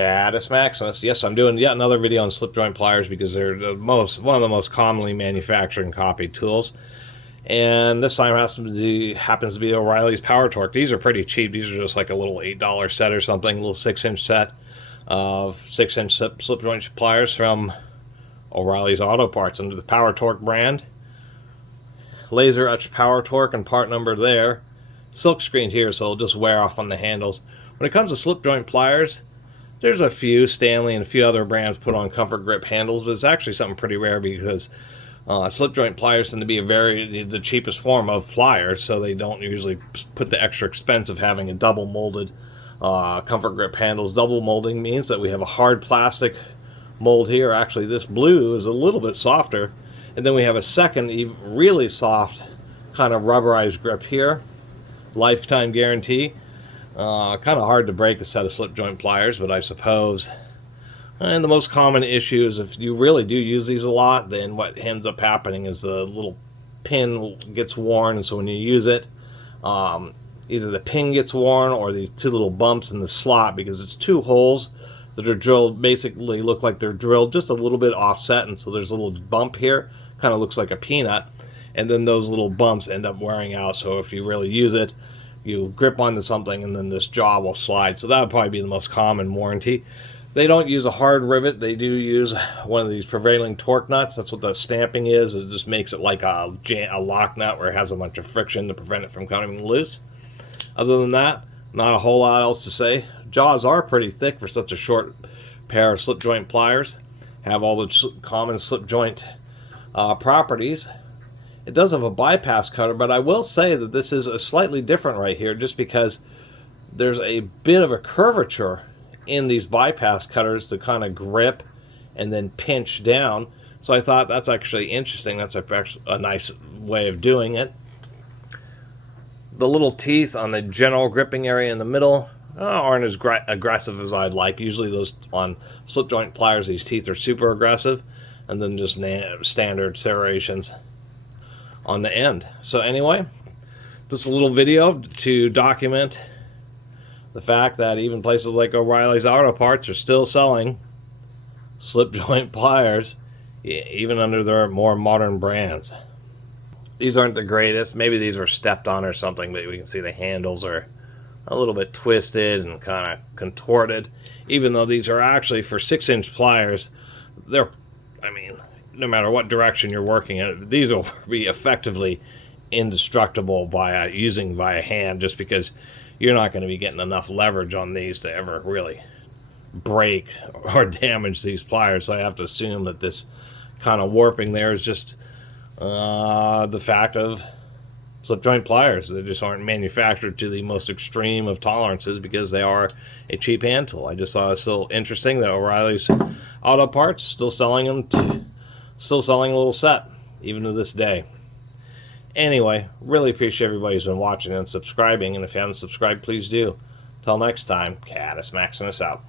Catus Maximus. Yes, I'm doing yet another video on slip joint pliers because they're one of the most commonly manufactured and copied tools. And this time happens to be O'Reilly's Power Torque. These are pretty cheap. These are just like a little $8 set or something, a little 6-inch set of 6-inch slip joint pliers from O'Reilly's Auto Parts under the Power Torque brand. Laser etched Power Torque and part number there. Silk screened here, so it'll just wear off on the handles. When it comes to slip joint pliers, there's a few, Stanley and a few other brands put on comfort grip handles, but it's actually something pretty rare because slip joint pliers tend to be the cheapest form of pliers, so they don't usually put the extra expense of having a double molded comfort grip handles. Double molding means that we have a hard plastic mold here. Actually, this blue is a little bit softer, and then we have a second really soft kind of rubberized grip here. Lifetime guarantee. Kind of hard to break a set of slip joint pliers, but I suppose. And the most common issue is if you really do use these a lot, then what ends up happening is the little pin gets worn, and so when you use it, either the pin gets worn or these two little bumps in the slot, because it's two holes that are drilled, basically look like they're drilled just a little bit offset, and so there's a little bump here, kind of looks like a peanut, and then those little bumps end up wearing out. So if you really use it, you grip onto something and then this jaw will slide. So that would probably be the most common warranty. They don't use a hard rivet. They do use one of these prevailing torque nuts. That's what the stamping is. It just makes it like a lock nut where it has a bunch of friction to prevent it from coming loose. Other than that, not a whole lot else to say. Jaws are pretty thick for such a short pair of slip joint pliers. Have all the common slip joint properties. It does have a bypass cutter, but I will say that this is a slightly different right here just because there's a bit of a curvature in these bypass cutters to kind of grip and then pinch down. So I thought that's actually interesting. That's a nice way of doing it. The little teeth on the general gripping area in the middle aren't as aggressive as I'd like. Usually those on slip joint pliers, these teeth are super aggressive, and then just standard serrations on the end. So anyway, just a little video to document the fact that even places like O'Reilly's Auto Parts are still selling slip joint pliers, even under their more modern brands. These aren't the greatest. Maybe these were stepped on or something, but we can see the handles are a little bit twisted and kind of contorted. Even though these are actually for 6-inch pliers, no matter what direction you're working at, these will be effectively indestructible by using by hand, just because you're not going to be getting enough leverage on these to ever really break or damage these pliers. So I have to assume that this kind of warping there is just the fact of slip joint pliers. They just aren't manufactured to the most extreme of tolerances because they are a cheap hand tool. I just thought it was still interesting that O'Reilly's Auto Parts still selling them. Still selling a little set, even to this day. Anyway, really appreciate everybody who's been watching and subscribing, and if you haven't subscribed, please do. Till next time, Catus Maximus out.